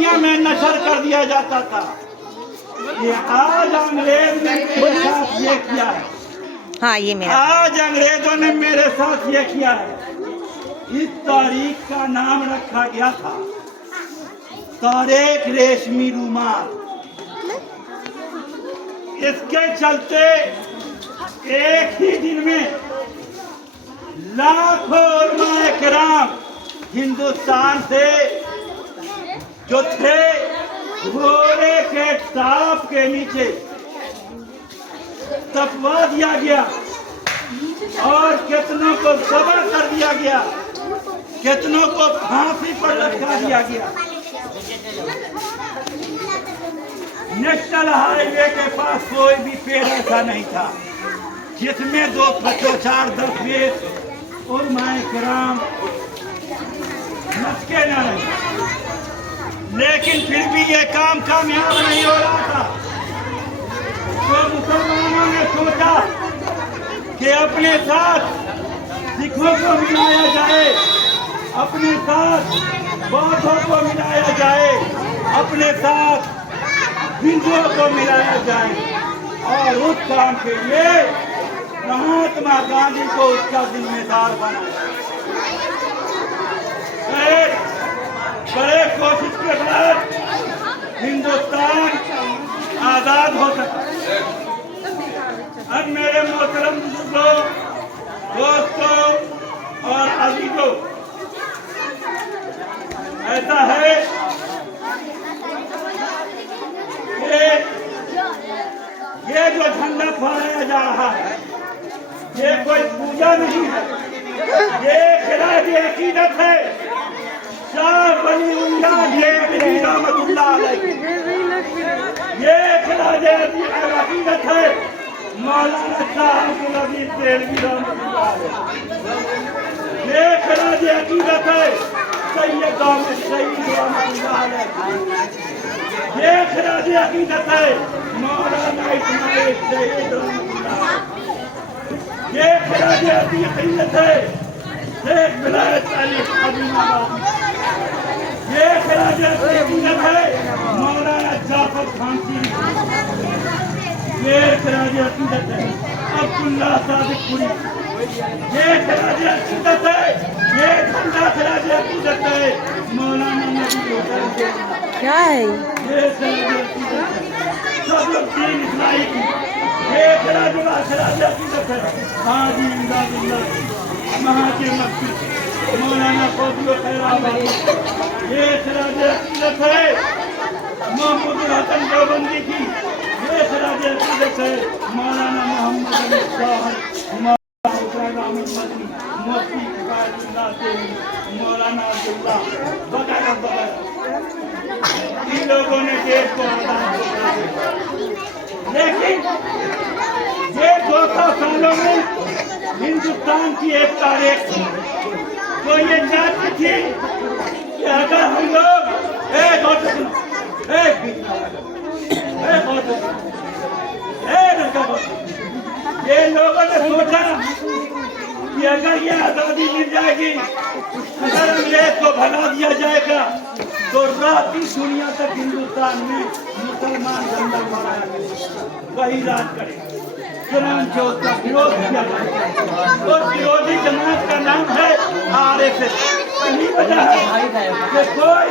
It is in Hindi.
दुनिया में नशर कर दिया जाता था। ये आज अंग्रेज ने मेरे साथ ये किया है। हाँ ये मेरा। आज अंग्रेजों ने मेरे साथ ये किया है। इस तारीख का नाम रखा गया था तारीख रेशमी रुमाल। इसके चलते एक ही दिन में लाखों उलमाए किराम हिंदुस्तान से जो थे घोड़े के टाप के नीचे तपवा दिया गया और कितनों को जबा कर दिया गया, कितनों को फांसी पर लटका दिया गया। नेशनल हाईवे के पास कोई भी पेड़ ऐसा नहीं था जिसमें 2-4-10 उलमाए किराम लटके न रहे। लेकिन फिर भी ये काम कामयाब नहीं हो रहा था। तो मुसलमानों ने सोचा कि अपने साथ सिखों को मिलाया जाए, अपने साथ बौद्धों को मिलाया जाए, अपने साथ हिंदुओं को मिलाया जाए। और उस काम के लिए महात्मा गांधी को उसका जिम्मेदार बनाया। बड़े कोशिश के बाद हिंदुस्तान आजाद हो सका। अब मेरे मोहतरम बुजुर्गों, दोस्तों और अजीजों, ऐसा है कि ये जो झंडा फहराया जा रहा है ये कोई पूजा नहीं है, ये खिलाफ अकीदत है। शाह वलीउल्लाह रहमतुल्लाह अलैह ये खिलाफ अकीदत है। मौलाना शाह अब्दुल अजीज देलवी रहमतुल्लाह अलैह ये खिलाफ अकीदत है। सैयद अहमद शहीद रहमतुल्लाह अलैह ये खिलाफ अकीदत है। मौलाना इस्माइल शहीद रहमतुल्लाह अलैह ये खिलाफ अकीदत है। शेख विलायत अली अजीमाबादी ये खिलाफ अकीदत है। मौलाना जाफर खानसी ये खिलाफ अकीदत है। अब्दुल्ला सादिकपुरी ये खिलाफ अकीदत है। ये झंडा खिलाफ अकीदत है। मौलाना नबी क्या है ये खिलाफ अकीदत है। सदरुद्दीन इस्माइली ये खिलाफ अकीदत है। हाजी इमदादुल्लाह महाजिर मक्की मौलाना फौजियो खैराबादी ये खिलाफ अकीदत है। मोहम्मद हसन देवबंदी की ये खिलाफ अकीदत है। मौलाना मोहम्मद अली साहब, मौलाना हुसैन अहमद मदनी, मुफ्ती किफायतुल्लाह देवी, मौलाना अब्दुल्ला वगैरह वगैरह इन लोगों ने देश को आजाद किया। लेकिन ये 200 सालों में हिंदुस्तान की एक तारीख थी। तो ये चाहती थी कि अगर हम लोग ये लोगों ने सोचा कि अगर ये आजादी मिल जाएगी, अगर अंग्रेज को भगा दिया जाएगा तो रात की दुनिया तक हिंदुस्तान में मुसलमान झंडा फहराया करेगा, वही राज करेगा। चुनांचे उसका विरोध किया जाएगा। उस विरोधी जमात का नाम है RSS। यही वजह है कि कोई